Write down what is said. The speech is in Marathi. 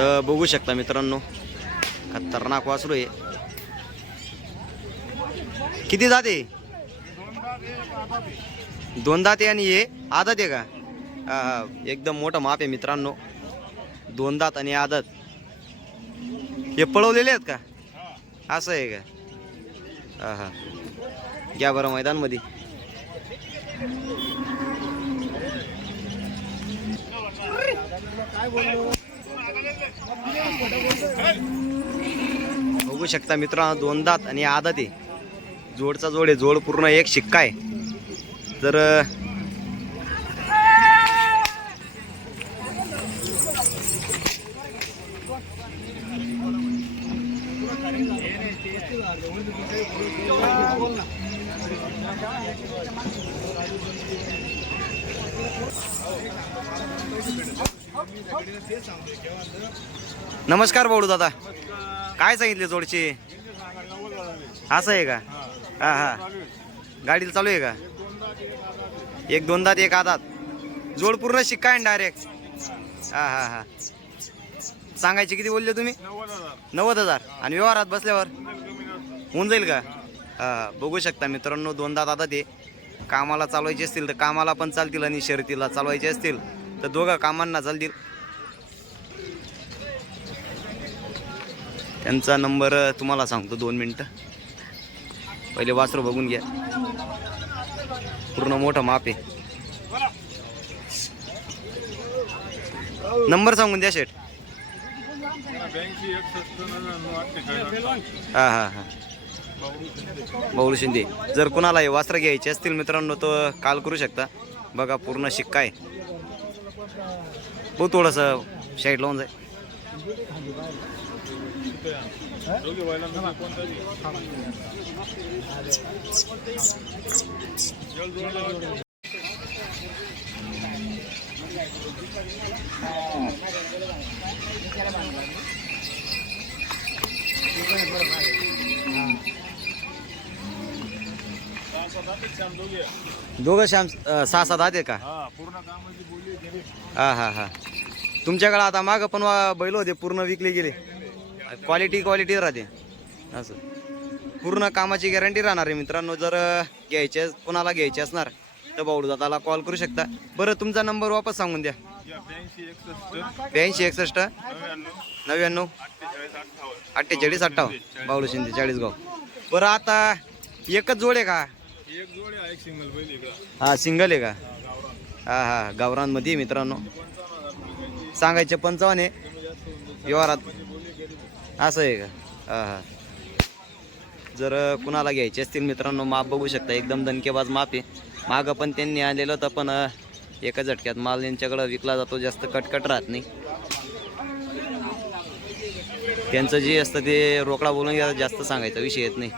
तर बघू शकता मित्रांनो, खतरनाक वासरू आहे. किती जाते? दोन दाते आणि हे आदत आहे का? हा, एकदम मोठं माप आहे मित्रांनो. दोन दात आणि आदत. हे पळवलेले आहेत का? असं आहे का? हा हा, घ्या बरं मैदानमध्ये. बघू शकता मित्रांनो, दोन दात आणि आदत आहे. जोडचा जोड आहे, जोड पूर्ण एक शिक्का आहे. जर नमस्कार भाऊ दादा, काय सांगितले जोडचे? असं आहे का? हा हा, गाडीला चालू आहे का? एक दोन दात एक आदात, जोड पूर्ण शिक्का आहे डायरेक्ट. हा हा हा, सांगायचे किती बोलले तुम्ही? 90,000. आणि व्यवहारात बसल्यावर होऊन जाईल का? हा, बघू शकता मित्रांनो, दोन दात आदात आहे. कामाला चालवायचे असतील तर कामाला पण चालतील, आणि शर्यतीला चालवायचे असतील तर दोघं कामांना चालतील. त्यांचा नंबर तुम्हाला सांगतो, 2 मिनटं. पहिले वासरू बघून घ्या, पूर्ण मोठं माप आहे. नंबर सांगून द्या शेठ. हा हा हा, बाऊल शिंदे. जर कुणाला हे वस्त्र घ्यायचे असतील मित्रांनो तर कॉल करू शकता. बघा पूर्ण शिक्का आहे. हो, थोडंसं साईड लावून जाय. दोघं श्याम 6-7 आहेत का? हा हा हा, तुमच्याकडे आता मागं पण बैल होते, पूर्ण विकले गेले. क्वालिटी राहते. असं पूर्ण कामाची गॅरंटी राहणार आहे मित्रांनो. जर घ्यायचे, कोणाला घ्यायचे असणार तर भाऊ दादाला कॉल करू शकता. बरं, तुमचा नंबर वापस सांगून द्या. 8261 99 48 58. बावळू शिंदे, चाळीसगाव. बरं, आता एकच जोड आहे का? हा, सिंगल आहे का? हा हा, गावरांमध्ये मित्रांनो. सांगायचे 55 आहे, व्यवहारात असं आहे का? हा हा, जर कुणाला घ्यायचे असतील मित्रांनो, माप बघू शकता, एकदम दणकेबाज माप आहे. मागं पण त्यांनी आणलेलं होतं, पण एका झटक्यात माल यांच्याकडं विकला जातो, जास्त कटकट राहत नाही. त्यांचं जे असतं ते रोकडा बोलून घ्या, जास्त सांगायचा विषय येत नाही.